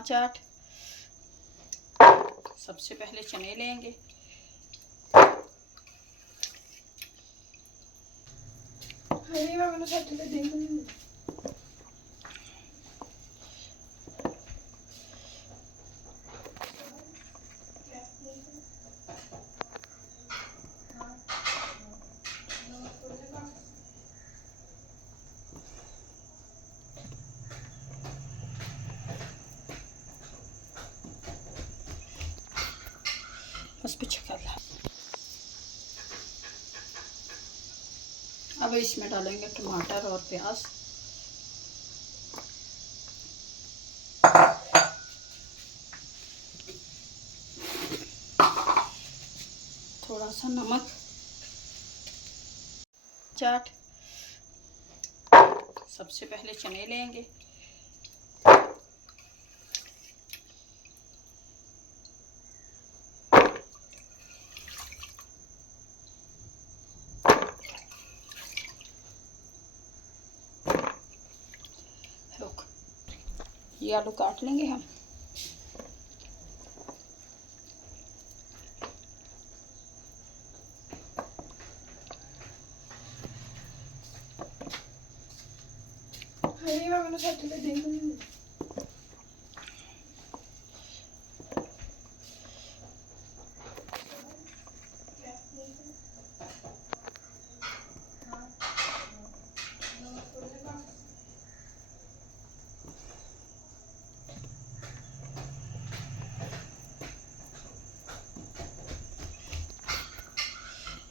चना चाट। सबसे पहले चने लेंगे। बस पीछे कर ला। अब इसमें डालेंगे टमाटर और प्याज। थोड़ा सा नमक। चाट। सबसे पहले चने लेंगे। ये आलू काट लेंगे हम।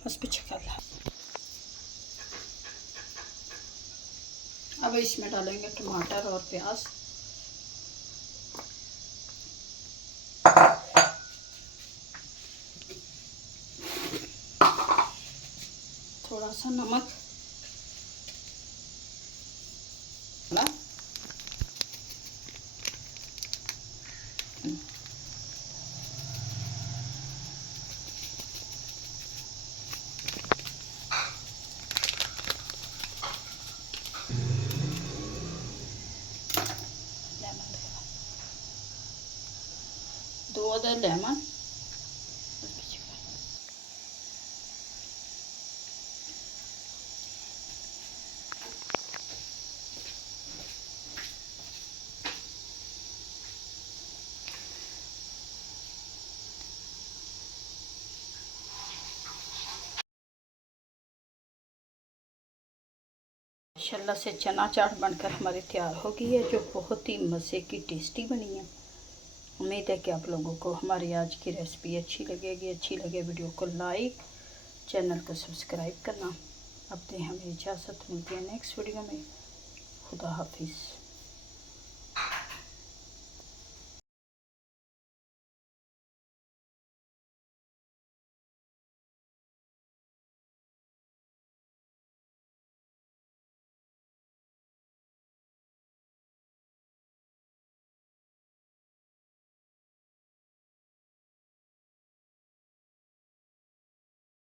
बस पीछे कर ला। अब इसमें डालेंगे टमाटर और प्याज। थोड़ा सा नमक। दो अदर लेमन। माशाल्लाह से चना चाट बनकर हमारी तैयार हो गई है, जो बहुत ही मज़े की टेस्टी बनी है। उम्मीद है कि आप लोगों को हमारी आज की रेसिपी अच्छी लगेगी। अच्छी लगे वीडियो को लाइक, चैनल को सब्सक्राइब करना। अब दें हमें इजाज़त, मिलती है नेक्स्ट वीडियो में। खुदा हाफिज़।